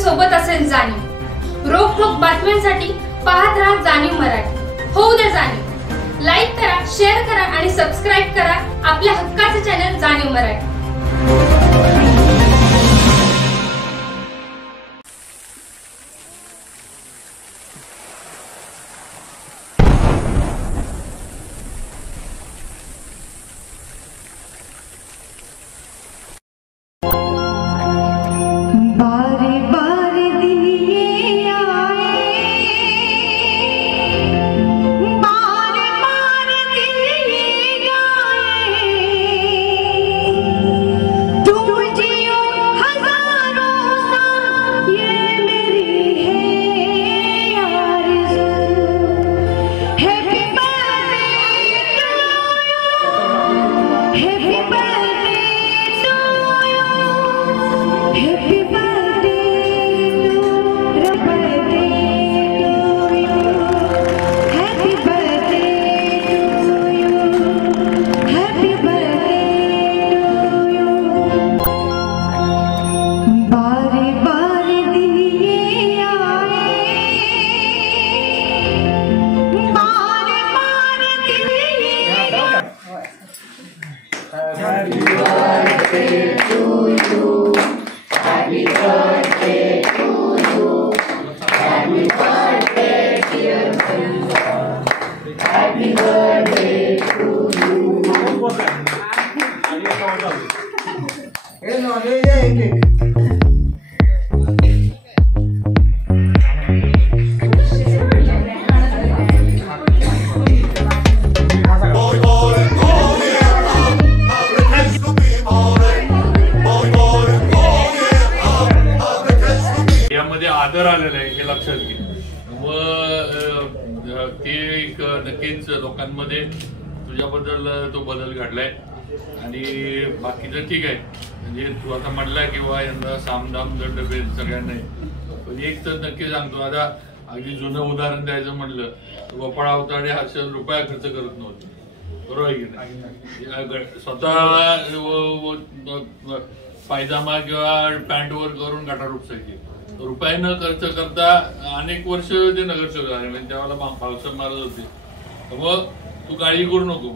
सोबत असेल जाणीव। रोखोक बातम्यांसाठी पाहत राहा जाणीव मराठी। होऊ द्या जाणीव। लाईक करा, शेअर करा आणि सबस्क्राईब करा आपल्या हक्काचे चॅनल जाणीव मराठी। आदर आलेला आहे हे लक्षात घे। ते एक नक्कीच लोकांमध्ये तुझ्याबद्दल तो बदल घडलाय आणि बाकीचं ठीक आहे। म्हणजे तू आता म्हटला किंवा यंदा सामदाम दंडभेद सगळ्यांना, पण एक तर नक्की सांगतो, आता अगदी जुनं उदाहरण द्यायचं म्हटलं गोपाळ अवताडे हर्षल रुपया खर्च करत नव्हते, बरोबर आहे की नाही? स्वतः पायजामा किंवा पॅन्टवर करून गटार उपसायचे, रुपये न खर्च करता अनेक वर्ष ते नगरसेवक झाले। म्हणजे त्यावेळेला पावसाळ्यात मारत होते। मग तू काळजी करू नको,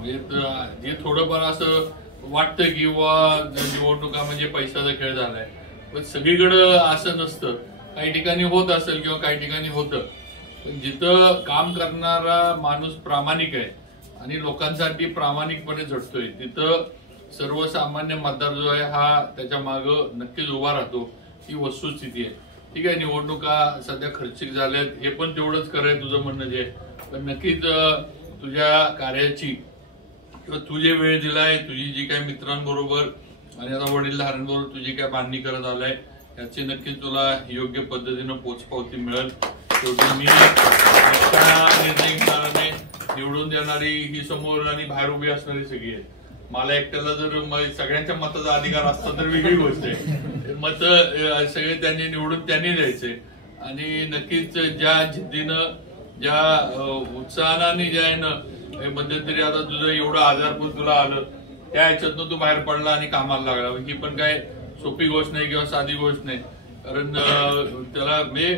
जे थोडंफार असं वाटतं किंवा निवडणुका म्हणजे पैशाचा खेळ झालाय, पण सगळीकडं असं नसतं। काही ठिकाणी होत असेल किंवा काही ठिकाणी होतं, पण जिथं काम करणारा माणूस प्रामाणिक आहे आणि लोकांसाठी प्रामाणिकपणे झटतोय तिथं सर्वसामान्य मतदार जो आहे हा त्याच्या मागं नक्कीच उभा राहतो। ही वस्तुस्थिती आहे। ठीक आहे, निवडणुका सध्या खर्चिक झाल्यात हे पण तेवढंच करायचं तुझं म्हणणं जे, पण नक्कीच तुझ्या कार्याची किंवा तू जे वेळ दिलाय, तुझी जी काही मित्रांबरोबर आणि आता वडीलधाऱ्यांबरोबर तुझी काय बांधणी करत आलाय याची नक्कीच तुला योग्य पद्धतीनं पोचपावती मिळेल। शेवटी मी निर्णय घेणाराने निवडून देणारी ही समोर आणि बाहेर उभी असणारी सगळी आहे। मला एकट्याला जर सगळ्यांच्या मताचा अधिकार असता तर वेगळी गोष्ट आहे। मत सगळे त्यांनी निवडून त्यांनी द्यायचे आणि नक्कीच ज्या जिद्दीनं ज्या उत्साहाने ज्या आहे मध्यंतरी आता तुझं एवढं आजारपूर तुला आलं त्या ह्याच्यातनं तू बाहेर पडला आणि कामाला लागला, ही पण काय सोपी गोष्ट नाही किंवा साधी गोष्ट नाही। कारण त्याला म्हणजे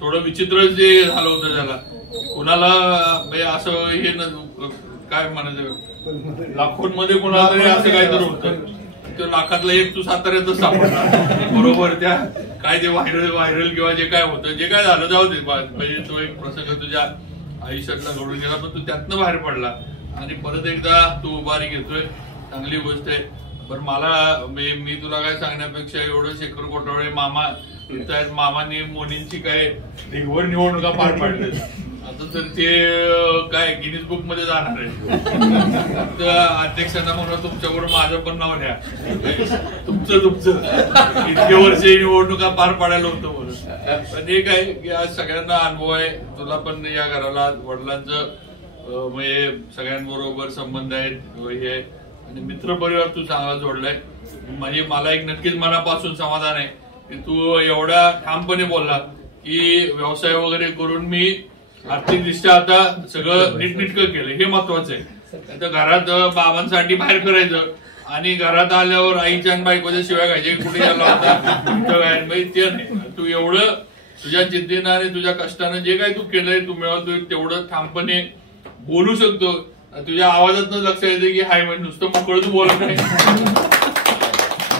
थोडं विचित्र जे झालं होतं त्याला कुणाला असं हे काय म्हणायचं लाखोंमध्ये कुणाला तरी असं काहीतरी होतं, लाखातला एक तू साताऱ्यातच सापडला बरोबर। त्या काय ते व्हायरल किंवा जे काय होतं जे काय झालं जाऊ दे, म्हणजे तो एक प्रसंग तुझ्या आयुष्यातला घडून गेला, पण तू त्यातनं बाहेर पडला आणि परत एकदा तू उभारी घेतोय, चांगली गोष्ट आहे। पण मला मी तुला काय सांगण्यापेक्षा एवढं शेखर कोटावळे मामा इथं आहेत, मामाने मोनींची काय ढिगभर निवडणुका पार पाडल्या, आता तर ते काय गिनीज बुक मध्ये जाणार आहे। अध्यक्षांना म्हणून तुमच्याबरोबर माझं पण नाव घ्या, तुमचं इतके वर्ष निवडणुका पार पाडायला होतं म्हणून। पण हे काय की आज सगळ्यांना अनुभव आहे, तुला पण या घराला वडिलांचं म्हणजे सगळ्यांबरोबर संबंध आहेत हे आहे आणि मित्रपरिवार तू चांगला जोडलाय। म्हणजे मला एक नक्कीच मनापासून समाधान आहे की तू एवढ्या ठामपणे बोलला की व्यवसाय वगैरे करून मी आर्थिकदृष्ट्या आता सगळं नीटनेटकं केलं, हे महत्वाचं आहे। घरात बाबांसाठी बाहेर करायचं आणि घरात आल्यावर आईच्या आणि बायकोच्या शिवाय खायचे कुठे गेला होता ते नाही. तू एवढं तुझ्या जिद्दीनं आणि तुझ्या कष्टानं जे काही तू केलंय तू मिळवतोय तेवढं ठामपणे बोलू शकतो. तुझ्या आवाजातच लक्ष येते की हाय म्हणजे नुसतं मोकळं तू बोलत नाही.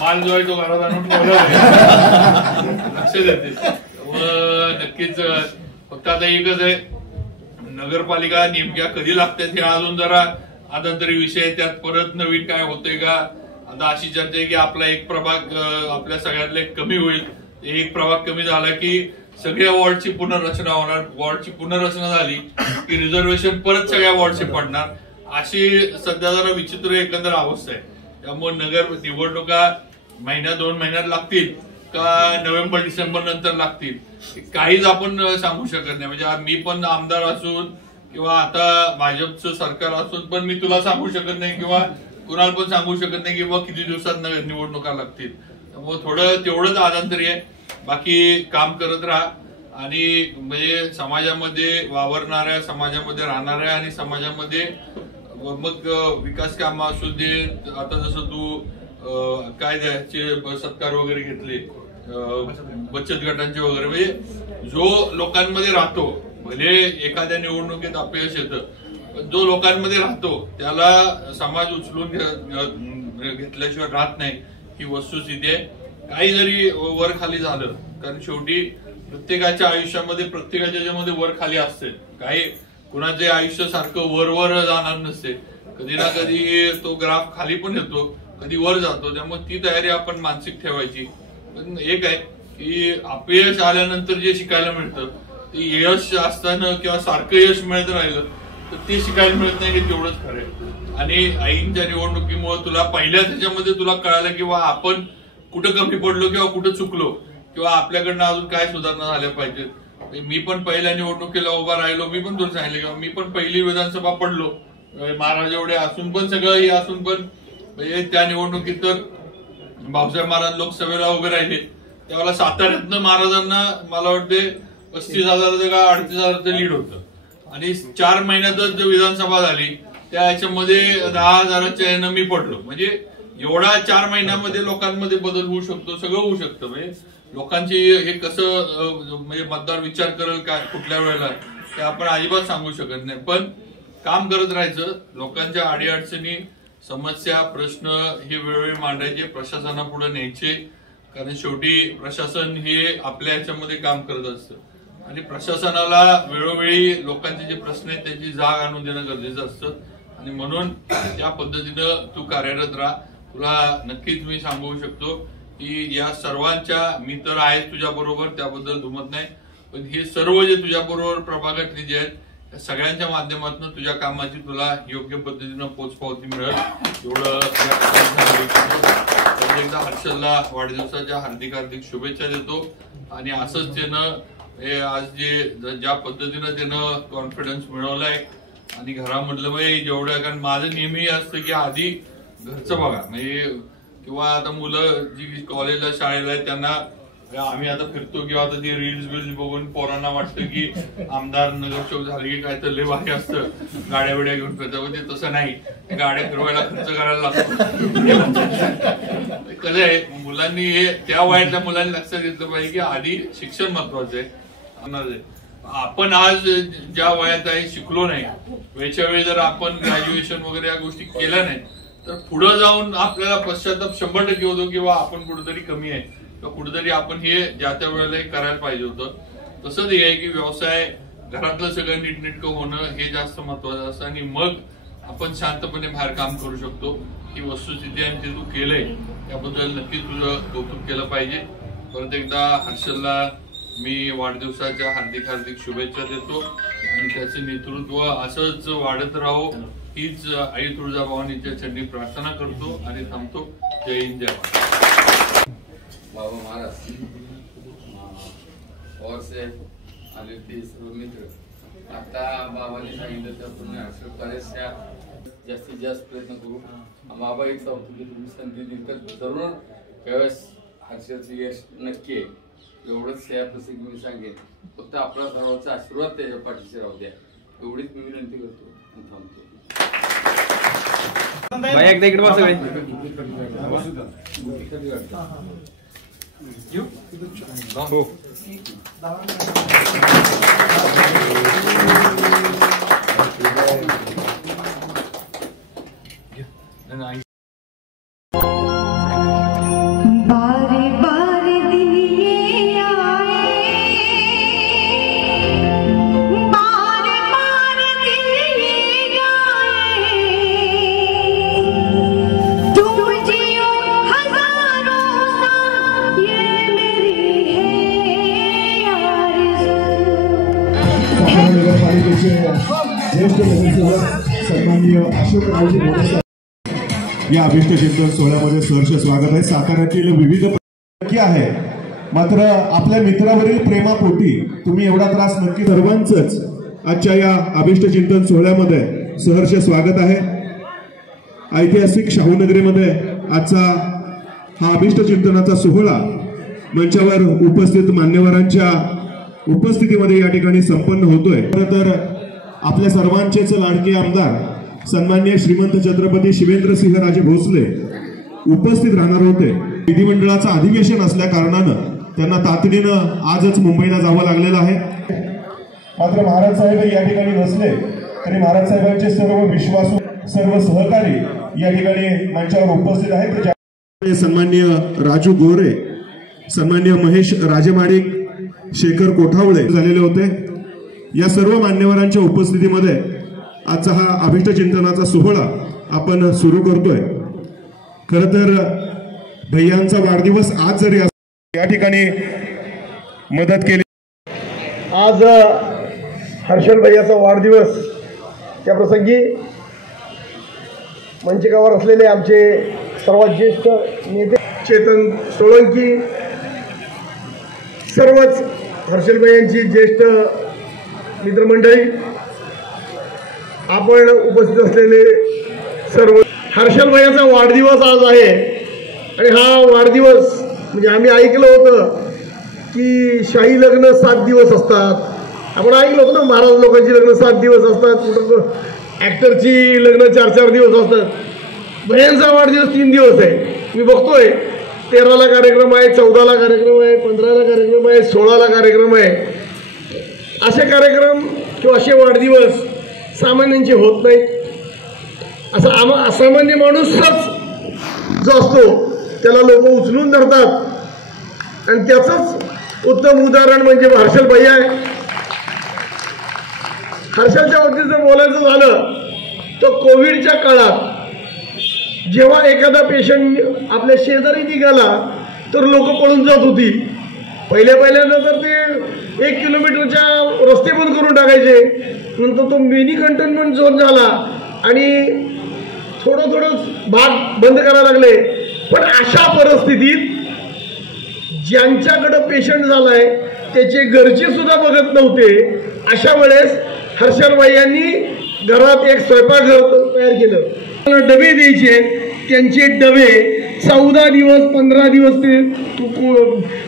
माल जो आहे तो घरात आणून लक्ष देते. नक्कीच फक्त आता एकच आहे, नगरपालिका नेमक्या कधी लागतात हे अजून जरा आता तरी विषय, त्यात परत नवीन काय होतंय का. आता अशी चर्चा आहे की आपला एक प्रभाग आपल्या सगळ्यातला एक कमी होईल. एक प्रभाग कमी झाला की सगळ्या वॉर्डची पुनर्रचना होणार. वॉर्डची पुनर्रचना झाली की रिझर्वेशन परत सगळ्या वॉर्डचे पडणार. अशी सध्या जरा विचित्र एकंदर अवस्था आहे. त्यामुळे नगर निवडणुका महिन्या 2 महिन्यात लागतील का नोव्हेंबर डिसेंबर नंतर लागतील काहीच आपण सांगू शकत नाही. म्हणजे मी पण आमदार असून किंवा आता भाजपचं सरकार असून पण मी तुला सांगू शकत नाही किंवा कुणाला पण सांगू शकत नाही की किती दिवसात निवडणुका लागतील. त्यामुळे थोडं तेवढंच आदांतरी आहे. बाकी काम करत राहा आणि म्हणजे समाजामध्ये वावरणाऱ्या, समाजामध्ये राहणाऱ्या आणि समाजामध्ये मग विकास कामं असू दे. आता जसं तू काय द्यायचे सत्कार वगैरे घेतले, बचत गटांचे वगैरे, म्हणजे जो लोकांमध्ये राहतो, भले एखाद्या निवडणुकीत अपयश येतं पण जो लोकांमध्ये राहतो त्याला समाज उचलून घेतल्याशिवाय राहत नाही ही वस्तुस्थिती आहे. काही जरी वर खाली झालं, कारण शेवटी प्रत्येकाच्या आयुष्यामध्ये प्रत्येकाच्या ज्यामध्ये वर खाली असते. काही कुणाचे आयुष्य सारखं वर जाणार नसते. कधी ना कधी तो ग्राफ खाली पण येतो, कधी वर जातो. त्यामुळे ती तयारी आपण मानसिक ठेवायची. पण एक आहे की अपयश आल्यानंतर जे शिकायला मिळतं ते यश असताना किंवा सारखं यश मिळत राहिलं तर ते शिकायला मिळत नाही, हे तेवढंच खरं आहे. आणि आईंच्या निवडणुकीमुळे तुला पहिल्या त्याच्यामध्ये तुला कळालं किंवा आपण कुठं कमी पडलो किंवा कुठं चुकलो किंवा आपल्याकडनं अजून काय सुधारणा झाल्या पाहिजेत. मी पण पहिल्या निवडणुकीला उभा राहिलो, मी पण तुला सांगितलं किंवा मी पण पहिली विधानसभा पडलो. महाराज एवढे असून पण सगळं हे असून पण म्हणजे त्या निवडणुकीत तर भाऊसाहेब महाराज लोकसभेला उभे राहिले त्यावेळेला साताऱ्यातनं महाराजांना मला वाटते 35,000 का 38,000 लीड होतं आणि 4 महिन्यातच विधानसभा झाली. त्या याच्यामध्ये 10,000च्या यानं मी पडलो. म्हणजे एवढा 4 महिन्यामध्ये लोकांमध्ये बदल होऊ शकतो, सगळं होऊ शकतं. म्हणजे लोकांची हे कसं म्हणजे मतदार विचार करेल काय कुठल्या वेळेला ते आपण अजिबात सांगू शकत नाही. पण काम करत राहायचं, लोकांच्या अडीअडचणी, समस्या, प्रश्न हे वेळोवेळी मांडायचे, प्रशासनापुढे न्यायचे. कारण शेवटी प्रशासन हे आपल्या ह्याच्यामध्ये काम करत असतं आणि प्रशासनाला वेळोवेळी लोकांचे जे प्रश्न आहेत त्याची जाग आणून देणं गरजेचं असतं. आणि म्हणून त्या पद्धतीनं तू कार्यरत राहा. तुला नक्कीच मी सांगू शकतो की या सर्वांच्या, मी तर आहे तुझ्या बरोबर, त्याबद्दल दुमत नाही, पण हे सर्व जे तुझ्या बरोबर प्रभागातले जे आहेत त्या सगळ्यांच्या माध्यमातून तुझ्या कामाची तुला योग्य पद्धतीनं पोचपावती मिळेल एवढं एकदा हर्षलला वाढदिवसाच्या हार्दिक शुभेच्छा देतो. आणि असंच त्यानं आज जे ज्या पद्धतीनं त्यानं कॉन्फिडन्स मिळवलाय आणि घरामधलं म्हणजे जेवढं, कारण माझं नेहमी असतं की आधी घरचं बघा, म्हणजे किंवा आता मुलं जी कॉलेजला शाळेला आहेत त्यांना आम्ही आता फिरतो किंवा आता ती रील्स बघून पोरांना वाटतं की आमदार नगरसेवक झाले की काय तर लय भारी असतं, गाड्या बिड्या घेऊन फिरतो. ते तसं नाही, गाड्या फिरवायला खर्च करायला लागतो. कसं आहे, मुलांनी हे त्या वयातल्या मुलांनी लक्षात घेतलं पाहिजे की आधी शिक्षण महत्वाचं आहे. आपण आज ज्या वयात आहे शिकलो नाही, वेळच्या वेळी जर आपण ग्रॅज्युएशन वगैरे या गोष्टी केल्या नाही तर पुढे जाऊन आपल्याला पश्चाताप 100% होतो किंवा आपण कुठेतरी कमी आहे किंवा कुठेतरी आपण हे ज्या त्या वेळेला करायला पाहिजे होतं. तसंच हे आहे की व्यवसाय घरातलं सगळं नीटनेटकं होणं हे जास्त महत्वाचं असतं आणि मग आपण शांतपणे बाहेर काम करू शकतो. ही वस्तुस्थिती आणि ते तू केलंय त्याबद्दल नक्कीच तुझं कौतुक केलं पाहिजे. परत एकदा हर्षलला मी वाढदिवसाच्या हार्दिक शुभेच्छा देतो आणि त्याचं नेतृत्व असंच वाढत राहो हीच आई तुळजाभवानीच्या चरणी प्रार्थना करतो आणि थांबतो. जय हिंद, जय महाराज. बाबा महाराज और से आले ते सर्व मित्र आता बाबांनी सांगितलं त्याप्रमाणे असं बऱ्याचशा जास्तीत जास्त प्रयत्न करू. बाबा एक सांगतो की तुम्ही संधी दिली तर जरूर त्यावेळेस हर्षाचं यश नक्की आहे. एवढंच या प्रसंगी मी सांगेन. फक्त आपला सर्वांचा आशीर्वाद त्याच्या पाठीशी राहू द्या एवढीच मी विनंती करतो आणि थांबतो. भाई एकदा इकडे बसा भाई. हो. बारे बारे दिन ये आए, बारे बारे दिन ये जाए, तुम जियो हजारों साल ये मेरी है आरज़ू. नगरपालिकेचे ज्येष्ठ नगरसेवक सन्माननीय अशोकरावजी मोरे या अभिष्ट चिंतन सोहळ्यामध्ये सहर्ष स्वागत आहे. साताऱ्यातील विविध नक्की आहे, मात्र आपल्या मित्रावरील प्रेमापोटी तुम्ही एवढा त्रास नक्की सर्वांचंच आजच्या या अभिष्ट चिंतन सोहळ्यामध्ये सहर्ष स्वागत आहे. ऐतिहासिक शाहूनगरीमध्ये आजचा हा अभिष्ट चिंतनाचा सोहळा मंचावर उपस्थित मान्यवरांच्या उपस्थितीमध्ये या ठिकाणी संपन्न होतोय. तर आपल्या सर्वांचेच लाडके आमदार सन्माननीय श्रीमंत छत्रपती शिवेंद्रसिंह राजे भोसले उपस्थित राहणार होते. विधिमंडळाचं अधिवेशन असल्या कारणानं त्यांना तातडीनं आजच मुंबईला जावं लागलेलं आहे. मात्र महाराज साहेब या ठिकाणी नसले तरी महाराज साहेबांचे सर्व विश्वासू सर्व सहकारी या ठिकाणी मंचावर उपस्थित आहेत. सन्माननीय राजू गोरे, सन्माननीय महेश राजेमाडिक, शेखर कोठावळे झालेले होते. या सर्व मान्यवरांच्या उपस्थितीमध्ये आजचा हा अभिष्ट चिंतनाचा सोहळा आपण सुरू करतोय. खरं तर भैयांचा वाढदिवस आज जरी या ठिकाणी मदत केली. आज हर्षल भैयाचा वाढदिवस, त्या प्रसंगी मंचिकावर असलेले आमचे सर्वात ज्येष्ठ नेते चेतन सोळंकी, सर्वच हर्षल भैयांची ज्येष्ठ मित्रमंडळी, आपण उपस्थित असलेले सर्व. हर्षल भैयाचा वाढदिवस आज आहे आणि हा वाढदिवस म्हणजे आम्ही ऐकलं होतं की शाही लग्न 7 दिवस असतात. आपण ऐकलं होतं ना, महाराज लोकांची लग्न 7 दिवस असतात, कुठं ॲक्टरची लग्न 4-4 दिवस असतात. भैयांचा वाढदिवस 3 दिवस आहे. मी बघतोय 13ला कार्यक्रम आहे, 14ला कार्यक्रम आहे, 15ला कार्यक्रम आहे, 16ला कार्यक्रम आहे. असे कार्यक्रम किंवा असे वाढदिवस सामान्यांचे होत नाहीत. असा असामान्य माणूसच जो असतो त्याला लोक उचलून धरतात आणि त्याचंच उत्तम उदाहरण म्हणजे हर्षल भैया आहे. हर्षलच्या बाबतीत जर बोलायचं झालं तर कोविडच्या काळात जेव्हा एखादा पेशंट आपल्या शेजारी निघाला तर लोक पळून जात होती. पहिल्यांदा तर ते 1 किलोमीटरच्या रस्ते बंद करून टाकायचे. नंतर तो मिनी कंटेनमेंट झोन झाला आणि थोडं भाग बंद करायला लागले. पण अशा परिस्थितीत ज्यांच्याकडं पेशंट झालाय त्याचे घरचे सुद्धा बघत नव्हते. अशा वेळेस हर्षल भैयांनी घरात एक स्वयंपाकघर तयार केलं. डबे द्यायचे, त्यांचे डबे 14 दिवस 15 दिवस ते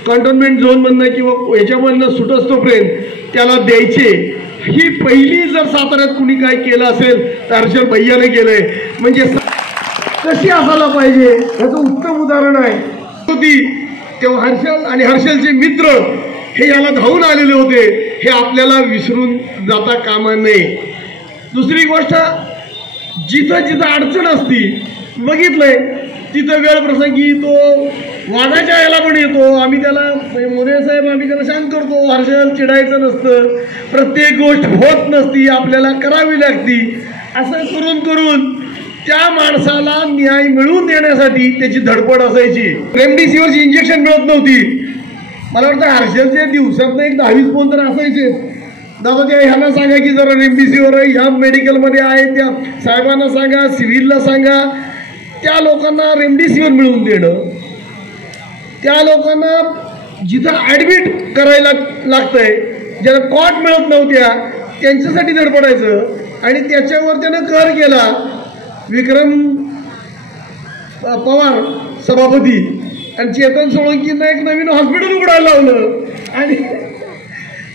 कंटेनमेंट झोनमधनं किंवा ह्याच्यामधनं सुटत तोपर्यंत त्याला द्यायचे. ही पहिली जर साताऱ्यात कुणी काय केलं असेल तर हर्षल भैयाने केलंय. म्हणजे कशी असायला पाहिजे याचं उत्तम उदाहरण आहे. तेव्हा हर्षल आणि हर्षलचे मित्र हे याला धावून आलेले होते. हे आपल्याला विसरून जाता कामा नये. दुसरी गोष्ट, जिथं अडचण असती बघितलंय तिथं वेळ प्रसंगी तो वादाच्या याला पण येतो. आम्ही त्याला मोरे साहेब आम्ही त्याला शांत करतो. हर्षल चिडायचं नसतं, प्रत्येक गोष्ट होत नसती, आपल्याला करावी लागती. असं करून त्या माणसाला न्याय मिळवून देण्यासाठी त्याची धडपड असायची. रेमडेसिवीरची इंजेक्शन मिळत नव्हती. मला वाटतं हर्षलचे दिवसातनं एक 10-20 फोन तर असायचे, दादा त्या ह्यांना सांगा की जरा रेमडेसिवीर ह्या मेडिकलमध्ये आहे, त्या साहेबांना सांगा, सिव्हिलला सांगा. त्या लोकांना रेमडेसिवीर मिळवून देणं, त्या लोकांना जिथं ॲडमिट करायला लागतंय, ज्याला कॉट मिळत नव्हत्या त्यांच्यासाठी धडपडायचं. आणि त्याच्यावर त्यानं कहर केला. विक्रम पवार सभापती आणि चेतन सोळंकींना एक नवीन हॉस्पिटल उघडायला लावलं आणि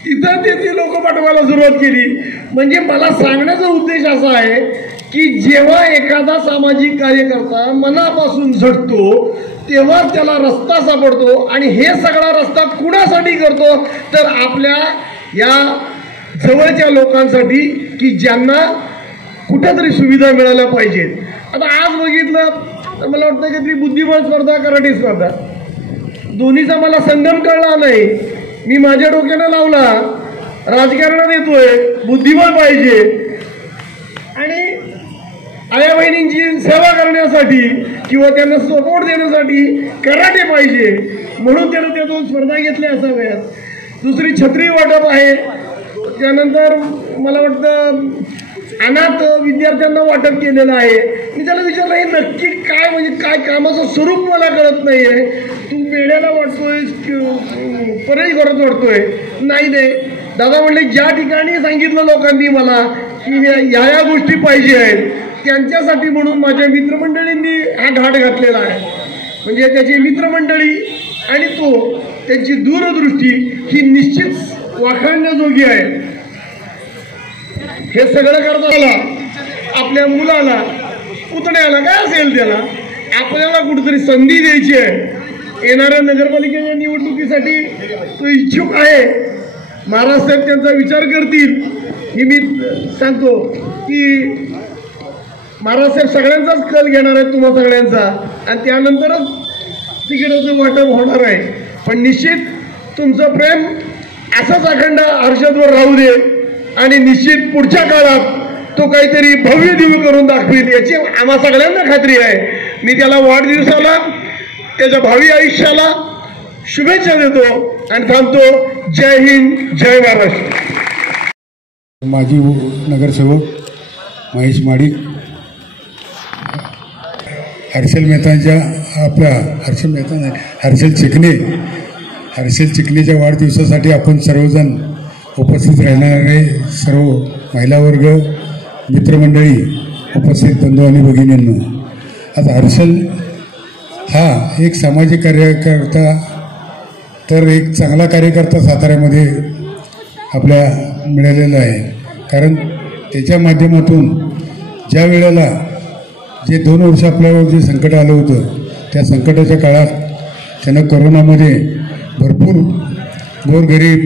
तिथं ते लोक पाठवायला सुरुवात केली. म्हणजे मला सांगण्याचा उद्देश असा आहे की जेव्हा एखादा सामाजिक कार्यकर्ता मनापासून झटतो तेव्हा त्याला रस्ता सापडतो, आणि हे सगळा रस्ता कुणासाठी करतो तर आपल्या या जवळच्या लोकांसाठी की ज्यांना कुठेतरी सुविधा मिळाल्या पाहिजेत. आता आज बघितलं तर मला वाटतं की ती बुद्धिबळ स्पर्धा, कराटे स्पर्धा, दोन्हीचा मला संगम कळला नाही. मी माझ्या डोक्यानं लावला, राजकारणात येतोय, बुद्धिबळ पाहिजे आणि आया बहिणींची सेवा करण्यासाठी किंवा त्यांना सपोर्ट देण्यासाठी कराटे पाहिजे, म्हणून त्यानं त्या दोन स्पर्धा घेतल्या असाव्यात. दुसरी छत्री वाटप आहे, त्यानंतर मला वाटतं अनाथ विद्यार्थ्यांना वाटप केलेलं आहे. मी त्याला विचारलं हे नक्की काय, म्हणजे काय कामाचं स्वरूप मला कळत नाहीये. तू मेळ्याला वाटतोय, परळी करत वाटतोय? नाही दादा म्हणले, ज्या ठिकाणी सांगितलं लोकांनी मला की या गोष्टी पाहिजे आहेत त्यांच्यासाठी म्हणून माझ्या मित्रमंडळींनी हा घाट घातलेला आहे. म्हणजे त्याची मित्रमंडळी आणि तो त्यांची दूरदृष्टी ही निश्चित वाखाणण्याजोगी आहे. हे सगळं करताना आपल्या मुलाला, पुतण्याला, काय असेल त्याला आपल्याला कुठेतरी संधी द्यायची आहे. येणाऱ्या नगरपालिकेच्या निवडणुकीसाठी तो इच्छुक आहे. महाराज साहेब त्यांचा विचार करतील हे मी सांगतो की महाराज साहेब सगळ्यांचाच कल घेणार आहेत, तुम्हा सगळ्यांचा, आणि त्यानंतरच तिकिटाचं वाटप होणार आहे. पण निश्चित तुमचं प्रेम असंच अखंड हर्षदवर राहू दे आणि निश्चित पुढच्या काळात तो काहीतरी भव्य दिव्य करून दाखवेल याची आम्हा सगळ्यांना खात्री आहे. मी त्याला वाढदिवसाला, त्याच्या भावी आयुष्याला शुभेच्छा देतो आणि थांबतो. जय हिंद, जय महाराष्ट्र. माजी नगरसेवक महेश माडिक, हर्षल मेहतांच्या हर्षल चिकनेच्या वाढदिवसासाठी आपण सर्वजण उपस्थित राहणारे सर्व महिला वर्ग, मित्रमंडळी, उपस्थित बंधू आणि भगिनींनो, आज हर्षल हा एक सामाजिक कार्यकर्ता, तर एक चांगला कार्यकर्ता साताऱ्यामध्ये आपल्या मिळालेला आहे. कारण त्याच्या माध्यमातून ज्या वेळेला जे 2 वर्ष आपल्यावर जे संकट आलं होतं त्या संकटाच्या काळात त्यानं कोरोनामध्ये भरपूर गोरगरीब,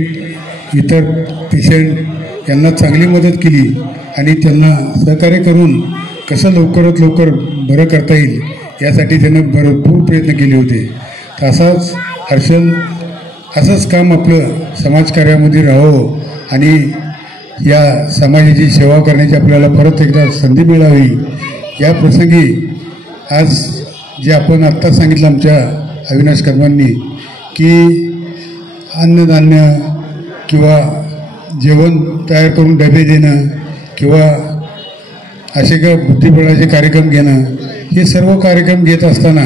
इतर पेशंट यांना चांगली मदत केली आणि त्यांना सहकार्य करून कसं लवकरात लवकर बरं करता येईल यासाठी त्यानं भरपूर प्रयत्न केले होते. तसाच हर्षल असंच काम आपलं समाजकार्यामध्ये राहावं आणि या समाजाची सेवा करण्याची आपल्याला परत एकदा संधी मिळावी या प्रसंगी आज जे आपण आत्ता सांगितलं आमच्या अविनाश कदमांनी की अन्नधान्य किंवा जेवण तयार करून डबे देणं किंवा असे का बुद्धिबळाचे कार्यक्रम घेणं, हे सर्व कार्यक्रम घेत असताना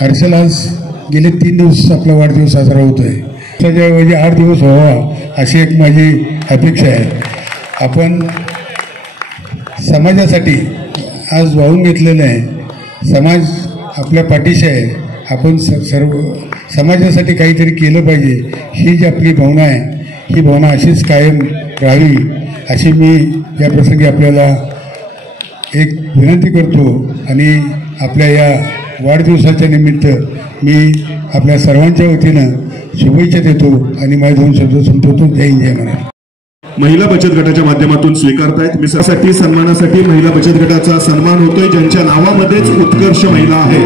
हर्षल आज गेले 3 दिवस आपला वाढदिवस साजरा होतो आहे. त्याच्याऐवजी 8 दिवस व्हावा अशी एक माझी अपेक्षा आहे. आपण समाजासाठी आज वाहून घेतलेलं आहे, समाज आपल्या पाठीशी आहे, आपण सर्व समाजासाठी काहीतरी केलं पाहिजे ही जी आपली भावना आहे, ही भावना अशीच कायम राहावी अशी मी या प्रसंगी आपल्याला एक विनंती करतो. आणि आपल्या या वाढदिवसाच्या निमित्त मी आपल्या सर्वांच्या वतीनं शुभेच्छा देतो आणि माझे 2 शब्द संपवतो. जय हिंद, जय महाराष्ट्र. महिला बचत गटाच्या माध्यमातून स्वीकारतायत. मिसळसाठी सन्मानासाठी महिला बचत गटाचा सन्मान होतोय, ज्यांच्या नावामध्येच उत्कर्ष महिला आहे.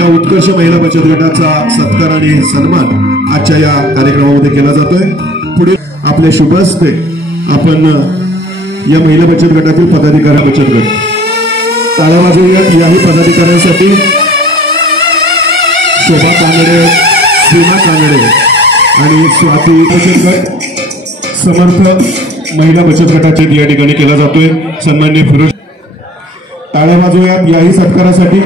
या उत्कर्ष महिला बचत गटाचा सत्कार आणि सन्मान आजच्या या कार्यक्रमामध्ये केला जातोय. पुढे आपले शुभ हस्ते आपण या महिला बचत गटातील पदाधिकारी, बचत गट टाळ्या वाजवूयात याही पदाधिकाऱ्यांसाठी. शोभा कानडे, सीमा कानडे आणि स्वाती बचत गट, समर्थ महिला बचत गटाचे या ठिकाणी केला जातोय. सन्माननीय फिरोज, टाळ्या वाजवूयात याही सत्कारासाठी.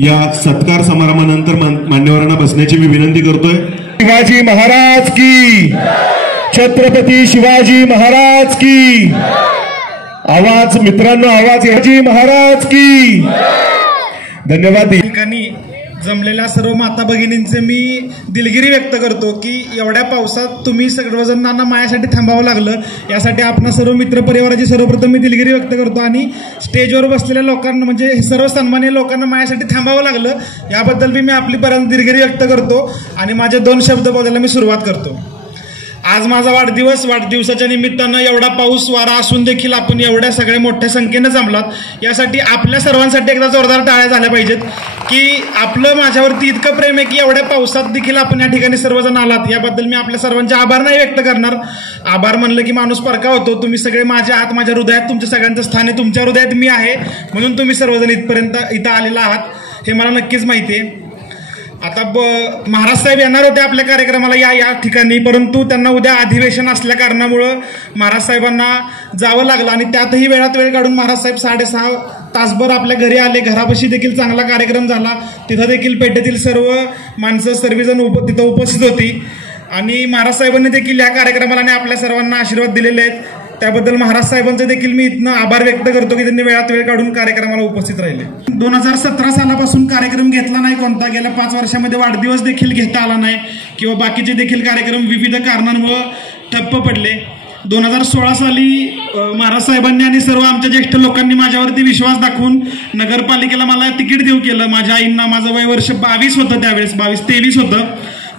या सत्कार समारंभानंतर मान्यवरांना बसण्याची मी विनंती करतोय. शिवाजी महाराज की, छत्रपती शिवाजी महाराज की. आवाज मित्रांनो, आवाज शिवाजी महाराज की. धन्यवाद. ठिकाणी जमलेल्या सर्व माता भगिनींचे मी दिलगिरी व्यक्त करतो की एवढ्या पावसात तुम्ही सर्वजणांना माझ्यासाठी थांबावं लागलं, यासाठी आपणा सर्व मित्रपरिवाराची सर्वप्रथम मी दिलगिरी व्यक्त करतो आणि स्टेजवर बसलेल्या लोकांना म्हणजे सर्व सन्माननीय लोकांना माझ्यासाठी थांबावं लागलं याबद्दल मी आपली परत दिलगिरी व्यक्त करतो आणि माझे 2 शब्द बोलायला मी सुरुवात करतो. आज माझा वाढदिवसाच्या निमित्तानं एवढा पाऊस वारा असून देखील आपण एवढ्या सगळ्या मोठ्या संख्येनं जमलात, यासाठी आपल्या सर्वांसाठी एकदा जोरदार टाळ्या झाल्या पाहिजेत की आपलं माझ्यावरती इतकं प्रेम आहे की एवढ्या पावसात देखील आपण या ठिकाणी सर्वजण आलात. याबद्दल मी आपल्या सर्वांचे आभार नाही व्यक्त करणार. आभार म्हणलं की माणूस परका होतो. तुम्ही सगळे माझ्या आत, माझ्या हृदयात, तुमच्या सगळ्यांचं स्थान आहे, तुमच्या हृदयात मी आहे, म्हणून तुम्ही सर्वजण इथं आलेला आहात हे मला नक्कीच माहिती आहे. आता महाराज साहेब येणार होते आपल्या कार्यक्रमाला या ठिकाणी, परंतु त्यांना उद्या अधिवेशन असल्या कारणामुळं महाराज साहेबांना जावं लागलं आणि त्यातही वेळात वेळ काढून महाराज साहेब 6.5 तासभर आपल्या घरी आले. घरापाशी देखील चांगला कार्यक्रम झाला. तिथं देखील पेठेतील सर्व माणसं सर्वजण तिथं उपस्थित होती आणि महाराज साहेबांनी देखील या कार्यक्रमाला आणि आपल्या सर्वांना आशीर्वाद दिलेले आहेत. त्याबद्दल महाराज साहेबांचे देखील मी इथनं आभार व्यक्त करतो की त्यांनी वेळात वेळ काढून कार्यक्रमाला उपस्थित राहिले. 2017 सालापासून कार्यक्रम घेतला नाही कोणता. गेल्या 5 वर्षामध्ये वाढदिवस देखील घेता आला नाही किंवा बाकीचे देखील कार्यक्रम विविध कारणांमुळे ठप्प पडले. 2016 साली महाराज साहेबांनी आणि सर्व आमच्या ज्येष्ठ लोकांनी माझ्यावरती विश्वास दाखवून नगरपालिकेला मला तिकीट देऊ केलं. माझ्या आईंना, माझं वय वर्ष 22 होतं, त्यावेळेस 22-23 होतं,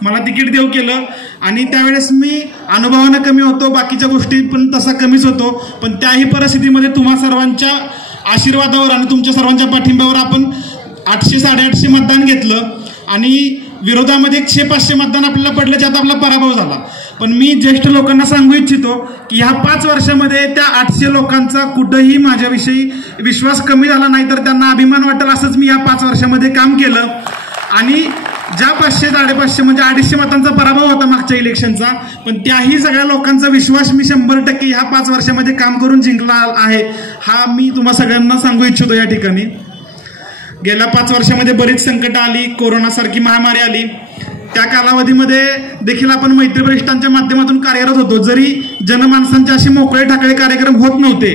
मला तिकीट देऊ केलं आणि त्यावेळेस मी अनुभवानं कमी होतो, बाकीच्या गोष्टी पण तसा कमीच होतो. पण त्याही परिस्थितीमध्ये तुम्हा सर्वांच्या आशीर्वादावर आणि तुमच्या सर्वांच्या पाठिंब्यावर आपण 800-850 मतदान घेतलं आणि विरोधामध्ये 100-500 मतदान आपल्याला पडलं, ज्यात आपला पराभव झाला. पण मी ज्येष्ठ लोकांना सांगू इच्छितो की ह्या 5 वर्षामध्ये त्या 800 लोकांचा कुठंही माझ्याविषयी विश्वास कमी झाला नाही, तर त्यांना अभिमान वाटेल असंच मी या 5 वर्षामध्ये काम केलं. आणि ज्या 500-550 म्हणजे 250 मतांचा पराभव होता मागच्या इलेक्शनचा, पण त्याही सगळ्या लोकांचा विश्वास मी 100% ह्या 5 वर्षामध्ये काम करून जिंकला आहे, हा मी तुम्हा सगळ्यांना सांगू इच्छितो. या ठिकाणी गेल्या 5 वर्षामध्ये बरीच संकट आली, कोरोनासारखी महामारी आली. त्या कालावधीमध्ये देखील आपण मैत्री वरिष्ठांच्या माध्यमातून कार्यरत होतो. जरी जनमानसांचे असे मोकळे ठाकळे कार्यक्रम होत नव्हते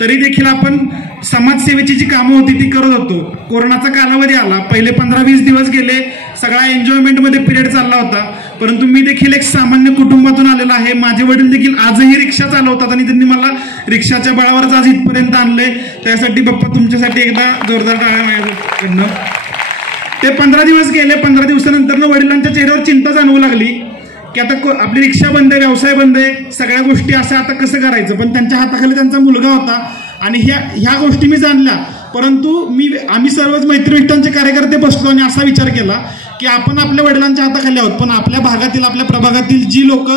तरी देखील आपण समाजसेवेची जी कामं होती ती करत होतो. कोरोनाचा कालावधी आला, पहिले 15-20 दिवस गेले, सगळा एन्जॉयमेंटमध्ये पिरियड चालला होता. परंतु मी देखील एक सामान्य कुटुंबातून आलेला आहे. माझे वडील देखील आजही रिक्षा चालवतात आणि त्यांनी मला रिक्षाच्या बळावरच आज इथपर्यंत आणलंय. त्यासाठी बाप्पा तुमच्यासाठी एकदा जोरदार टाळ्या माझ्याकडनं. ते 15 दिवस गेले. 15 दिवसानंतर वडिलांच्या चेहऱ्यावर चिंता जाणवू लागली की आता आपली रिक्षा बंद आहे, व्यवसाय बंद आहे, सगळ्या गोष्टी अशा आता कसं करायचं. पण त्यांच्या हाताखाली त्यांचा मुलगा होता आणि ह्या गोष्टी मी जाणल्या. परंतु आम्ही सर्वच मैत्रीविष्टांचे कार्यकर्ते बसलो आणि असा विचार केला की आपण आपल्या वडिलांच्या हाताखाली आहोत, पण आपल्या भागातील, आपल्या प्रभागातील जी लोक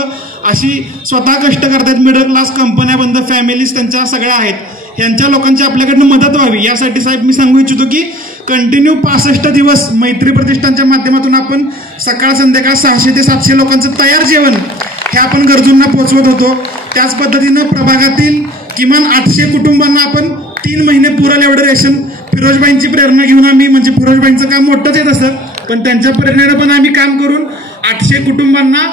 अशी स्वतः कष्ट करतात, मिडल क्लास, कंपन्या बंद, फॅमिलीज त्यांच्या सगळ्या आहेत, ह्यांच्या लोकांची आपल्याकडनं मदत व्हावी. यासाठी साहेब मी सांगू इच्छितो की कंटिन्यू 65 दिवस मैत्री प्रतिष्ठानच्या माध्यमातून आपण सकाळ संध्याकाळ 600 ते 700 लोकांचं तयार जेवण हे आपण गरजूंना पोहोचवत होतो. त्याच पद्धतीनं प्रभागातील किमान 800 कुटुंबांना आपण 3 महिने पुरेल एवढं रेशन, फिरोजबाईंची प्रेरणा घेऊन आम्ही, म्हणजे फिरोजबाईंचं काम मोठंच येत असतं, पण त्यांच्या प्रेरणेनं पण आम्ही काम करून 800 कुटुंबांना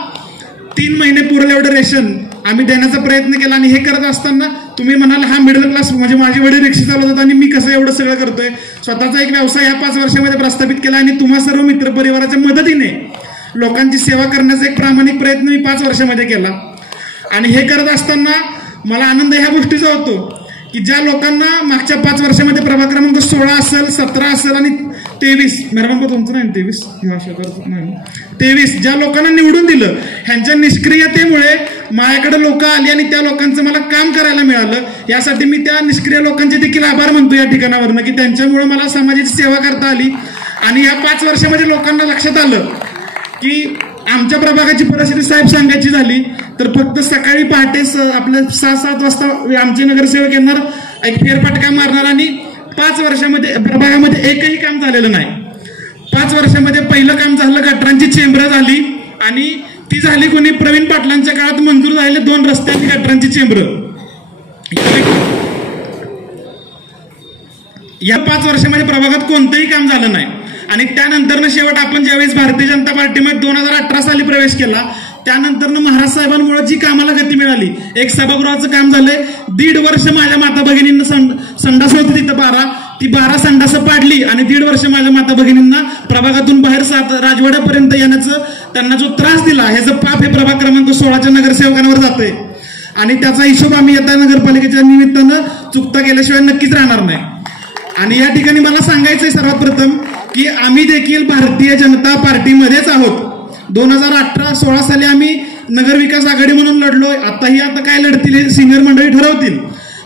3 महिने पुरेल एवढं रेशन आम्ही देण्याचा प्रयत्न केला. आणि हे करत असताना तुम्ही म्हणाल हा मिडल क्लास, म्हणजे माझे वडील रिक्षा चालवतात आणि मी कसं एवढं सगळं करतोय. स्वतःचा एक व्यवसाय या 5 वर्षामध्ये प्रस्थापित केला आणि तुम्हा सर्व मित्रपरिवाराच्या मदतीने लोकांची सेवा करण्याचा एक प्रामाणिक प्रयत्न मी 5 वर्षामध्ये केला. आणि हे करत असताना मला आनंद ह्या गोष्टीचा होतो की ज्या लोकांना मागच्या 5 वर्षामध्ये प्रभाग क्रमांक 16 असेल, 17 असेल आणि 23, मेहरबान तुमचं नाही 23 ज्या लोकांना निवडून दिलं, ह्यांच्या निष्क्रियतेमुळे माझ्याकडे लोक आली आणि त्या लोकांचं मला काम करायला मिळालं. यासाठी मी त्या निष्क्रिय लोकांचे देखील आभार मानतो या ठिकाणावरनं की त्यांच्यामुळे मला समाजाची सेवा करता आली. आणि या 5 वर्षामध्ये लोकांना लक्षात आलं की आमच्या प्रभागाची परिस्थिती साहेब सांगायची झाली तर फक्त सकाळी पहाटे आपल्या 6-7 वाजता आमचे नगरसेवक येणार, एक फेरफटका मारणार आणि 5 वर्षामध्ये प्रभागामध्ये एकही काम झालेलं नाही. 5 वर्षामध्ये पहिलं काम झालं, गटरांची चेंबर झाली आणि ती झाली कोणी प्रवीण पाटलांच्या काळात मंजूर झालेले 2 रस्त्यांची गटरांची चेंबर. या 5 वर्षामध्ये प्रभागात कोणतंही काम झालं नाही. आणि त्यानंतर शेवट आपण ज्यावेळेस भारतीय जनता पार्टीमध्ये 2018 साली प्रवेश केला, त्यानंतर महाराज साहेबांमुळे जी कामाला गती मिळाली, एक सभागृहाचं काम झालंय. 1.5 वर्ष माझ्या माता भगिनींना संडास होते तिथं 12, ती 12 संडासं पाडली आणि 1.5 वर्ष माझ्या माता भगिनींना प्रभागातून बाहेर राजवाड्यापर्यंत येण्याचं त्यांना जो त्रास दिला ह्याचं पाप हे प्रभाग क्रमांक 16च्या नगरसेवकांवर जातंय आणि त्याचा हिशोब आम्ही येत्या नगरपालिकेच्या निमित्तानं चुकता केल्याशिवाय नक्कीच राहणार नाही. आणि या ठिकाणी मला सांगायचंय सर्वात प्रथम की आम्ही देखील भारतीय जनता पार्टीमध्येच आहोत. 2018-16 साली आम्ही नगर विकास आघाडी म्हणून लढलोय. आता काय लढतील हे सिनियर मंडळी ठरवतील.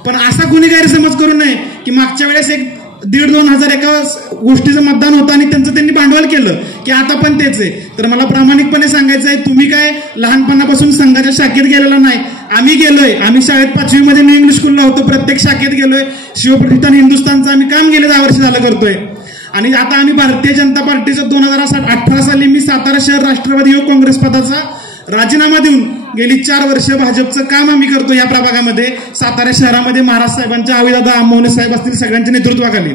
पण असा कोणी गैरसमज करू नये की मागच्या वेळेस 1,500-2,000 हजार एका गोष्टीचं मतदान होतं आणि त्यांनी भांडवल केलं की आता पण तेच आहे. तर मला प्रामाणिकपणे सांगायचं आहे, तुम्ही काय लहानपणापासून संघाच्या शाखेत गेलेला नाही. आम्ही गेलोय. आम्ही शाळेत 5वी मध्ये न्यू इंग्लिश स्कूलला होतो. प्रत्येक शाखेत गेलोय. शिवप्रतिष्ठान हिंदुस्थानचं आम्ही काम गेले 10 वर्ष झालं करतोय. आणि आता आम्ही भारतीय जनता पार्टीचं 2018 साली मी सातारा शहर राष्ट्रवादी युवक काँग्रेस पदाचा राजीनामा देऊन गेली 4 वर्ष भाजपचं काम आम्ही करतो या प्रभागामध्ये. सातारा शहरामध्ये महाराज साहेबांच्या आविदादा आंबवणे साहेब असतील सगळ्यांच्या नेतृत्वाखाली.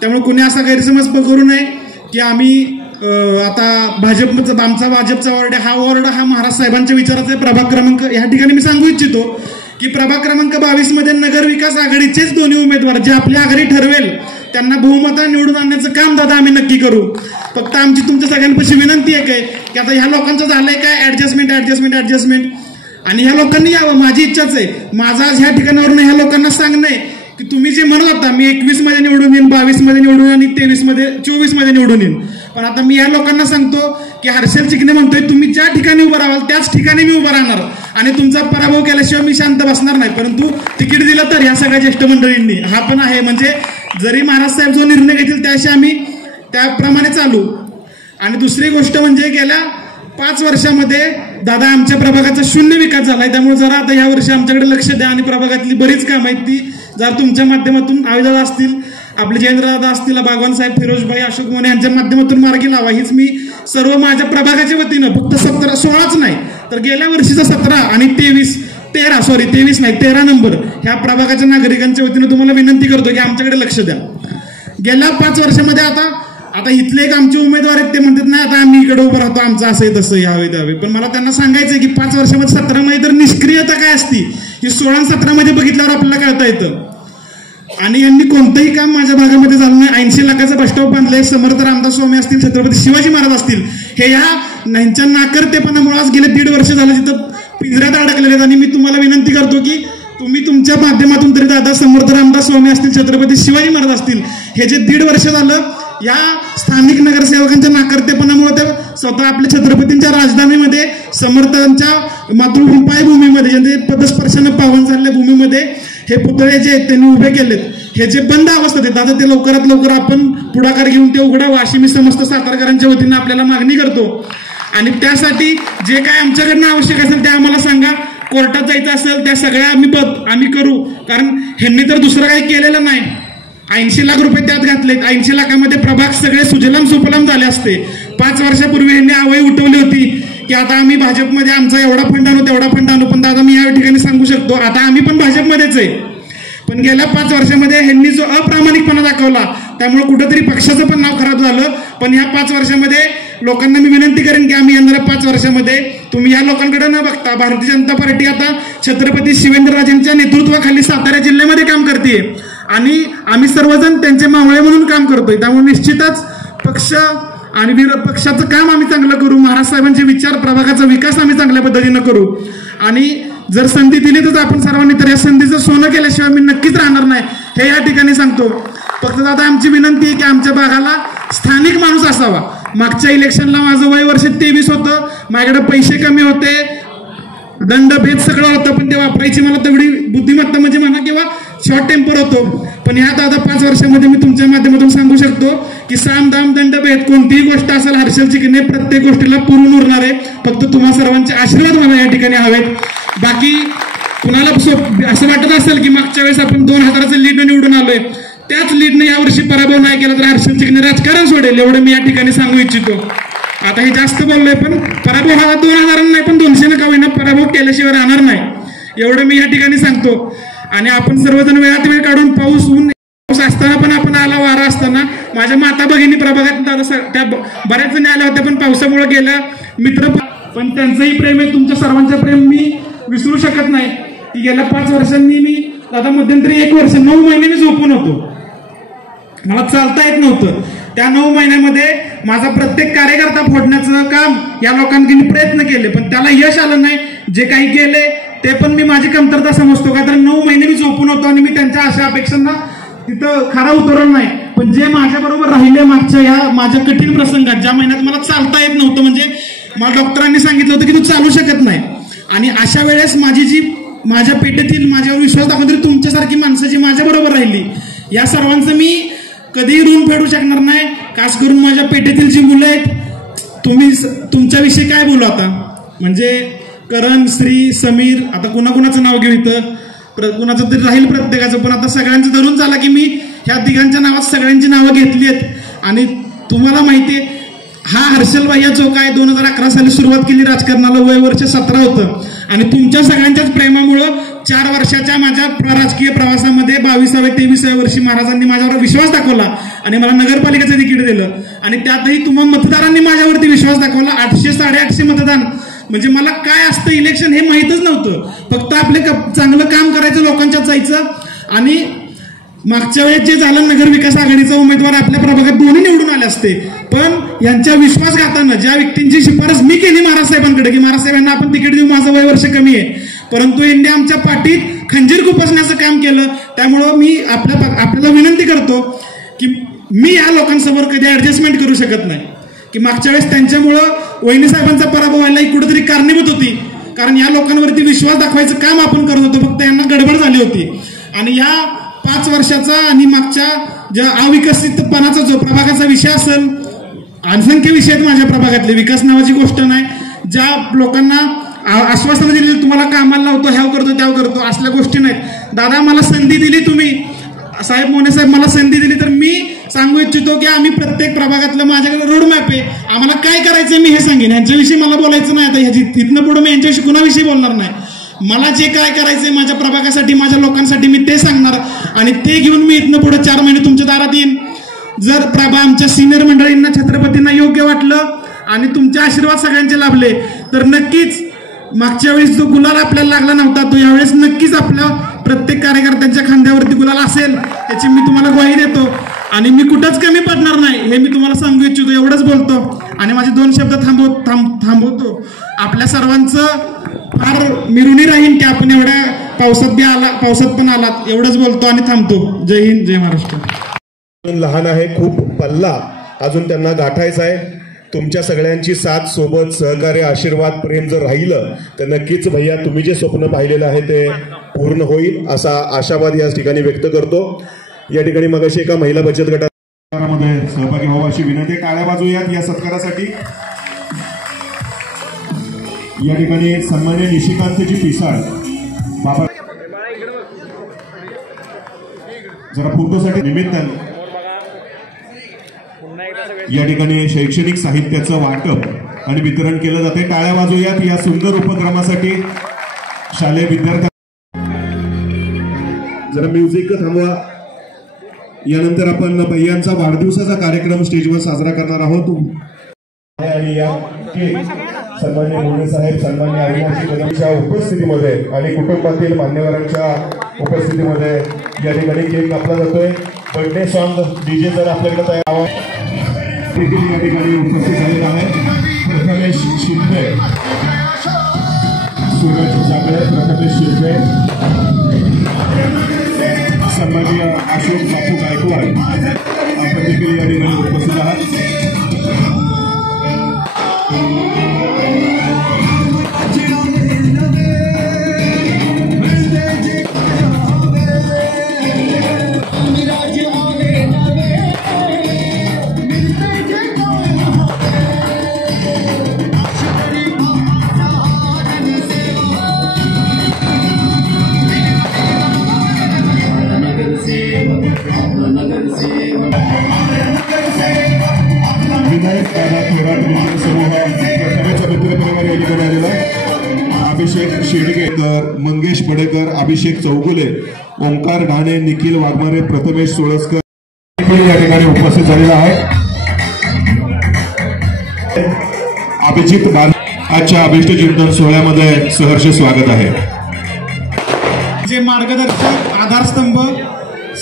त्यामुळे कुणी असा गैरसमज करू नये की आम्ही आता आमचा भाजपचा वॉर्ड हा महाराज साहेबांच्या विचाराचा प्रभाग क्रमांक. या ठिकाणी मी सांगू इच्छितो की प्रभाग क्रमांक 22 मध्ये नगर विकास आघाडीचेच दोन्ही उमेदवार जे आपली आघाडी ठरवेल त्यांना बहुमताने निवडून आणण्याचं काम दादा आम्ही नक्की करू. फक्त आमची तुमच्या सगळ्यांपाशी विनंती आहे की आता ह्या लोकांचं झालंय काय ऍडजस्टमेंट आणि ह्या लोकांनी यावं. माझी इच्छाच आहे. माझा आज ह्या ठिकाणावरून ह्या लोकांना सांगणं की तुम्ही जे म्हणत होता मी 21 मध्ये निवडून येईन, 22 मध्ये निवडून आणि 24 मध्ये निवडून येईन. पण आता मी या लोकांना सांगतो की हर्षल चिकणे म्हणतोय तुम्ही ज्या ठिकाणी उभं राहाल त्याच ठिकाणी मी उभं राहणार आणि तुमचा पराभव केल्याशिवाय मी शांत बसणार नाही. परंतु तिकीट दिलं तर ह्या सगळ्या ज्येष्ठ मंडळींनी हा पण आहे. म्हणजे जरी महाराज साहेब जो निर्णय घेतील त्याशी आम्ही त्याप्रमाणे चालू. आणि दुसरी गोष्ट म्हणजे गेल्या 5 वर्षामध्ये दादा आमच्या प्रभागाचा 0 विकास झालाय. त्यामुळे जरा आता या वर्षी आमच्याकडे लक्ष द्या आणि प्रभागातली बरीच कामं आहेत ती जर तुमच्या माध्यमातून आविदादा असतील, आपले जयेंद्रदादा असतील, बागवान साहेब, फिरोजभाई, अशोक मोने यांच्या माध्यमातून मार्गी लावा. हीच मी सर्व माझ्या प्रभागाच्या वतीनं फक्त 16च नाही तर गेल्या वर्षीचा 17 आणि 13 नंबर ह्या प्रभागाच्या नागरिकांच्या वतीनं तुम्हाला विनंती करतो की आमच्याकडे लक्ष द्या. गेल्या 5 वर्षामध्ये आता इथले एक आमचे उमेदवार आहेत ते म्हणतात नाही आता आम्ही इकडे उभं राहतो आमचं असं आहे तसं यावे. पण मला त्यांना सांगायचंय की 5 वर्षामध्ये 17 मध्ये तर निष्क्रियता काय असती ही 16 आणि 17 मध्ये बघितल्यावर आपल्याला कळता येतं. आणि यांनी कोणतंही काम माझ्या भागामध्ये झालं नाही. 80 लाखाचं बस स्टॉप बांधलंय. समर्थ रामदास स्वामी असतील, छत्रपती शिवाजी महाराज असतील, हे यांच्या नाकर्तेपणामुळे आज गेले 1.5 वर्ष झालं तिथं पिंजऱ्यात अडकलेले आहेत. आणि मी तुम्हाला विनंती करतो की तुम्ही तुमच्या माध्यमातून तरी दादा समर्थ रामदास स्वामी असतील, छत्रपती शिवाजी महाराज असतील, हे जे 1.5 वर्ष झालं या स्थानिक नगरसेवकांच्या नाकर्तेपणामुळे ते स्वतः आपल्या छत्रपतींच्या राजधानीमध्ये समर्थांच्या मातृभूमी पायभूमीमध्ये ज्यांचे पदस्पर्शानं पावन झालेल्या भूमीमध्ये हे पुतळे जे त्यांनी उभे केलेत हे जे बंद अवस्थेत आहेत दादा ते लवकरात लवकर आपण पुढाकार घेऊन ते उघडावं अशी मी समस्त सातारकरांच्या वतीनं आपल्याला मागणी करतो. आणि त्यासाठी जे काय आमच्याकडनं आवश्यक असेल ते आम्हाला सांगा. कोर्टात जायचं असेल त्या सगळ्या आम्ही करू. कारण ह्यांनी तर दुसरं काही केलेलं नाही. 80 लाख रुपये त्यात घातलेत. 80 लाखामध्ये प्रभाग सगळे सुजलाम सुफलाम झाले असते. 5 वर्षापूर्वी ह्यांनी आवई उठवली होती की आता आम्ही भाजपमध्ये आमचा एवढा फंड आणू तेवढा फंड आणू. पण दादा मी या ठिकाणी सांगू शकतो आता आम्ही पण भाजपमध्येच आहे. पण गेल्या 5 वर्षामध्ये ह्यांनी जो अप्रामाणिकपणा दाखवला त्यामुळे कुठेतरी पक्षाचं पण नाव खराब झालं. पण ह्या 5 वर्षामध्ये लोकांना मी विनंती करेन की आम्ही येणाऱ्या 5 वर्षामध्ये तुम्ही या लोकांकडे न बघता भारतीय जनता पार्टी आता छत्रपती शिवेंद्रराजेंच्या नेतृत्वाखाली सातारा जिल्ह्यामध्ये काम करते आणि आम्ही सर्वजण त्यांचे मावळे म्हणून काम करतोय. त्यामुळे निश्चितच पक्ष आणि पक्षाचं काम आम्ही चांगलं करू. महाराज साहेबांचे विचार प्रभागाचा विकास आम्ही चांगल्या पद्धतीनं करू. आणि जर संधी दिली तर आपण सर्वांनी तर या संधीचं सोनं केल्याशिवाय मी नक्कीच राहणार नाही हे या ठिकाणी सांगतो. फक्त दादा आमची विनंती आहे की आमच्या भागाला स्थानिक माणूस असावा. मागच्या इलेक्शनला माझं वय वर्ष 23 होतं. माझ्याकडे पैसे कमी होते, दंडभेद सगळं होतं, पण ते वापरायची मला तेवढी बुद्धिमत्ता म्हणजे म्हणा किंवा शॉर्ट टेम्पर होतो. पण ह्या दादा 5 वर्षामध्ये मी तुमच्या माध्यमातून सांगू शकतो की साम दाम दंडभेद कोणतीही गोष्ट असेल हर्षल चिकणे प्रत्येक गोष्टीला पुरून उरणार आहे. फक्त तुम्हा सर्वांचे आशीर्वाद मला या ठिकाणी हवेत. बाकी कुणाला असं वाटत असेल की मागच्या वेळेस आपण 2000चं लीडनं निवडून आलोय त्याच लीडनं यावर्षी पराभव नाही केला तर हर्षल चिकणे राजकारण सोडेल एवढं मी या ठिकाणी सांगू इच्छितो. आता हे जास्त बोललोय पण पराभव हा 2000 नाही पण 200 का होईना पराभव केल्याशिवाय राहणार नाही एवढं मी या ठिकाणी सांगतो. आणि आपण सर्वजण वेळात वेळ काढून पाऊस असताना पण आपण आला वारा असताना माझ्या माता भगिनी प्रभागात दादा त्या बऱ्याच जणी आल्या होत्या पण पावसामुळे गेल्या मित्र पण त्यांचंही प्रेम आहे. तुमच्या सर्वांचं प्रेम मी विसरू शकत नाही की गेल्या 5 वर्षांनी मी दादा मध्यंतरी 1 वर्ष 9 महिने मी झोपून होतो. मला चालता येत नव्हतं. त्या 9 महिन्यामध्ये माझा प्रत्येक कार्यकर्ता फोडण्याचं काम या लोकांनी प्रयत्न केले, पण त्याला यश आलं नाही. जे काही केले ते पण मी माझी कमतरता समजतो, का तर 9 महिने मी झोपून होतो आणि मी त्यांच्या अशा अपेक्षांना तिथं खरा उतरवलं नाही. पण जे माझ्याबरोबर राहिले मागच्या या माझ्या कठीण प्रसंगात, ज्या महिन्यात मला चालता येत नव्हतं, म्हणजे मला डॉक्टरांनी सांगितलं होतं की तू चालू शकत नाही, आणि अशा वेळेस माझ्या पेटेतील माझ्यावर विश्वास दाखवून तुमच्यासारखी माणसं जी माझ्याबरोबर राहिली, या सर्वांचं मी कधीही ऋण फेडू शकणार नाही. खास करून माझ्या पेटेतील जी मुलं आहेत, तुमच्याविषयी काय बोलू आता, म्हणजे करण, श्री, समीर, आता कुणाकुणाचं नाव घेऊ इथं, कुणाचं तरी राहील प्रत्येकाचं, पण आता सगळ्यांचं धरून चाला की मी ह्या तिघांच्या नावात सगळ्यांची नावं घेतली आहेत. आणि तुम्हाला माहिती आहे, हा हर्षल भैया जो काय 2011 साली सुरुवात केली राजकारणाला, वय वर्ष 17 होतं, आणि तुमच्या सगळ्यांच्याच प्रेमामुळं 4 वर्षाच्या माझ्या राजकीय प्रवासामध्ये 22व्या-23व्या वर्षी महाराजांनी माझ्यावर विश्वास दाखवला आणि मला नगरपालिकेचं तिकीट दिलं. आणि त्यातही तुम्हा मतदारांनी माझ्यावरती विश्वास दाखवला. 800-850 मतदान, म्हणजे मला काय असतं इलेक्शन हे माहीतच नव्हतं. फक्त आपले चांगलं काम करायचं, लोकांच्यात जायचं. आणि मागच्या वेळेस जे झालं, नगर विकास आघाडीचा उमेदवार आपल्या प्रभागात 2 निवडून आले असते, पण यांच्या विश्वासघातानं ज्या व्यक्तींची शिफारस मी केली महाराज साहेबांकडे की महाराज साहेबांना आपण तिकीट देऊ, माझं वय वर्ष कमी आहे, परंतु यांनी आमच्या पाठीत खंजीर खुपसण्याचं काम केलं. त्यामुळं मी आपल्याला विनंती करतो की मी या लोकांसमोर कधी ऍडजस्टमेंट करू शकत नाही, की मागच्या वेळेस त्यांच्यामुळं वहिनी साहेबांचा पराभव व्हायला कुठेतरी कारणीभूत होती, कारण या लोकांवरती विश्वास दाखवायचं काम आपण करत होतो, फक्त यांना गडबड झाली होती. आणि या 5 वर्षाचा आणि मागच्या ज्या अविकसितपणाचा जो प्रभागाचा विषय असेल, असंख्य विषय आहेत माझ्या प्रभागातले, विकास नावाची गोष्ट नाही. ज्या लोकांना आश्वासनं दिली, तुम्हाला कामाला लावतो, ह्याव करतो, त्याव करतो, असल्या गोष्टी नाहीत. दादा मला संधी दिली, तुम्ही साहेब, मोने साहेब मला संधी दिली, तर मी सांगू इच्छितो की आम्ही प्रत्येक प्रभागातलं, माझ्याकडे रोड मॅप आहे, आम्हाला काय करायचंय मी हे सांगेन. यांच्याविषयी मला बोलायचं नाही. आता इथनं पुढे मी यांच्याविषयी कुणाविषयी बोलणार नाही. मला जे काय करायचंय माझ्या प्रभागासाठी, माझ्या लोकांसाठी, मी ते सांगणार, आणि ते घेऊन मी इथनं पुढे 4 महिने तुमच्या दारात येईन. जर आमच्या सिनियर मंडळींना, छत्रपतींना योग्य वाटलं आणि तुमचे आशीर्वाद सगळ्यांचे लाभले, तर नक्कीच मागच्या वेळेस जो गुलाल आपल्याला लागला नव्हता, तो यावेळेस नक्कीच आपल्या प्रत्येक कार्यकर्त्यांच्या खांद्यावरती गुलाल असेल, याची मी तुम्हाला ग्वाही देतो. आणि मी कुठंच कमी पडणार नाही हे मी तुम्हाला सांगू इच्छितो. एवढंच बोलतो आणि माझे 2 शब्द थांबवतो. आपल्या सर्वांचं फार मिरुनी राहीन की आपण एवढ्या पावसात पण आलात. एवढंच बोलतो आणि थांबतो. जय हिंद, जय महाराष्ट्र. लहान आहे, खूप पल्ला अजून त्यांना गाठायचा आहे. तुमच्या सगळ्यांची साथ, सोबत, सहकार्य, आशीर्वाद, प्रेम जर राहिलं तर नक्कीच भैया तुम्ही जे स्वप्न पाहिलेलं आहे ते पूर्ण होईल असा आशावाद या ठिकाणी व्यक्त करतो. या ठिकाणी मगाशी एका महिला बचत गटामध्ये सहभागी व्हावं अशी विनंती. टाळ्या वाजवूयात या सत्कारासाठी. या ठिकाणी सन्मान्य निशिकांतजी पिसाळ बाबा जरा फोटोसाठी निमित्ताने या ठिकाणी शैक्षणिक साहित्याचं वाटप आणि वितरण केलं जाते. टाळ्या वाजवूयात या सुंदर उपक्रमासाठी. शालेय विद्यार्थ्यांना जरा म्युझिक थांबवा. यानंतर आपण भैयांचा वाढदिवसाचा कार्यक्रम स्टेजवर साजरा करणार आहोत. आणि या सन्मान्य मोने साहेब, सन्मान्य अविनाशच्या उपस्थितीमध्ये आणि कुटुंबातील मान्यवरांच्या उपस्थितीमध्ये या ठिकाणी केक कापला जातोय. बर्थडे सॉन्ग डीजे जर आपल्याकडे तयार या ठिकाणी उपस्थित झालेला आहे. प्रथमेश शिंदे, सूरज जागळे, प्रथमेश शिंदे, सन्माननीय अशोक बापू गायकवाड आपण देखील या ठिकाणी उपस्थित आहात. विनायक दादा थोरात मित्र समूह प्रथमेच्या मित्र परिवार या ठिकाणी आलेला आहे. अभिषेक शेडगेकर, मंगेश बडेकर, अभिषेक चौगुले, ओंकार ढाणे, निखिल वाघमारे, प्रथमेश सोळसकर या ठिकाणी उपस्थित झालेला आहे. अभिजित बाल आजच्या अभिष्ट चिंतन सोहळ्यामध्ये सहर्ष स्वागत आहे. जे मार्गदर्शक, आधारस्तंभ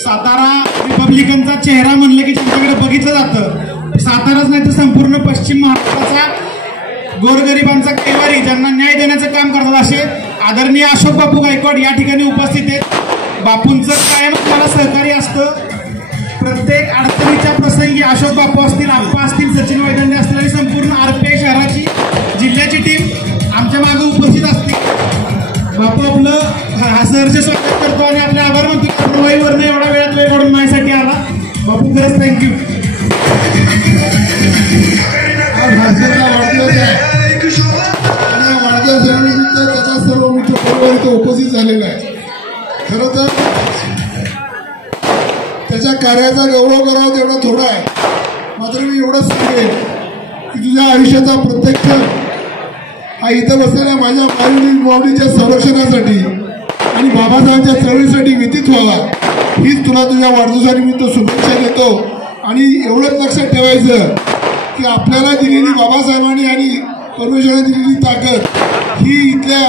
सातारा रिपब्लिकनचा चेहरा म्हणलं की त्यांच्याकडे बघितलं जातं. साताराच नाही तर संपूर्ण पश्चिम महाराष्ट्राचा गोरगरिबांचा कैवारी ज्यांना न्याय देण्याचं काम करतात असे आदरणीय अशोक बापू गायकवाड या ठिकाणी उपस्थित आहेत. बापूंचं कायम मला सहकार्य असतं. प्रत्येक अडचणीच्या प्रसंगी अशोक बापू असतील, आप्पा असतील, सचिन वैदंडे असतील आणि संपूर्ण आरपीआय शहराची जिल्ह्याची टीम आमच्या मागे उपस्थित असते. बापू आपलं सहर्ष स्वागत करतो आणि आपले आभार मानतो. प्रवाहीवरनं एवढा वेळात वेळ काढून माझ्यासाठी आला. बापू खरंच थँक्यू. वाढदिवसानिमित्त त्याचा सर्व मित्र परिवार इथे उपस्थित झालेला आहे. खरं तर त्याच्या कार्याचा गौरव करावा तेवढा थोडा आहे. मात्र मी एवढंच सांगेन की तुझ्या आयुष्याचा प्रत्येक क्षण हा इथं बसलेल्या माझ्या माऊलीच्या संरक्षणासाठी आणि बाबासाहेबांच्या चळवळीसाठी व्यतीत व्हावा हीच तुला तुझ्या वाढदिवसानिमित्त शुभेच्छा देतो. आणि एवढंच लक्षात ठेवायचं की आपल्याला दिलेली बाबासाहेबांनी आणि परमेश्वरांनी दिलेली ताकद ही इथल्या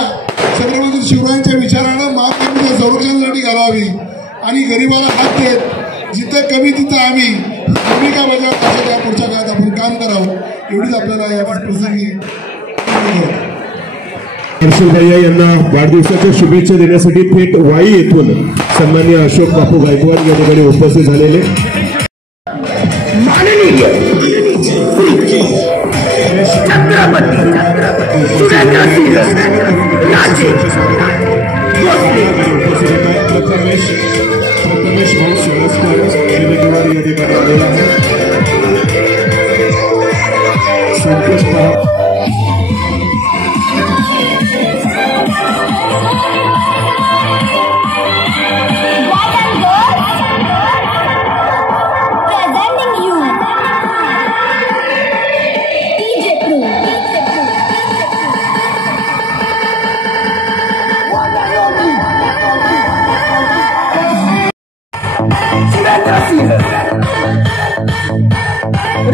छत्रपती शिवरायांच्या विचारानं महात्म्याच्या संरक्षणासाठी घालावी आणि गरिबाला हात देत जिथं कमी तिथं आम्ही भूमिका बजावत अशा त्या पुढच्या काळात आपण काम करावं एवढीच आपल्याला या प्रसंगी. हर्षल भैया यांना वाढदिवसाच्या शुभेच्छा देण्यासाठी थेट वाई येथून सन्माननीय अशोक बापू गायकवाड या ठिकाणी उपस्थित झालेले. प्रथमेश भाऊ सोळस्कर या ठिकाणी आलेला आहे. संतोष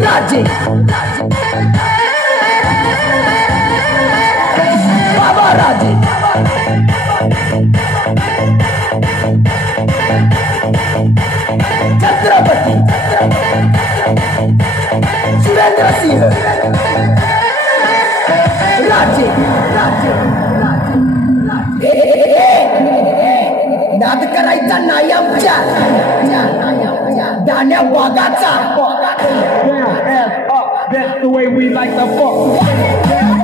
राजे बाबा राजे छत्रपती सुरेंद्र सिंह राजे राजे नाद करायचा नाही आमच्या गाण्या वागाचा. That's the way we like to fuck.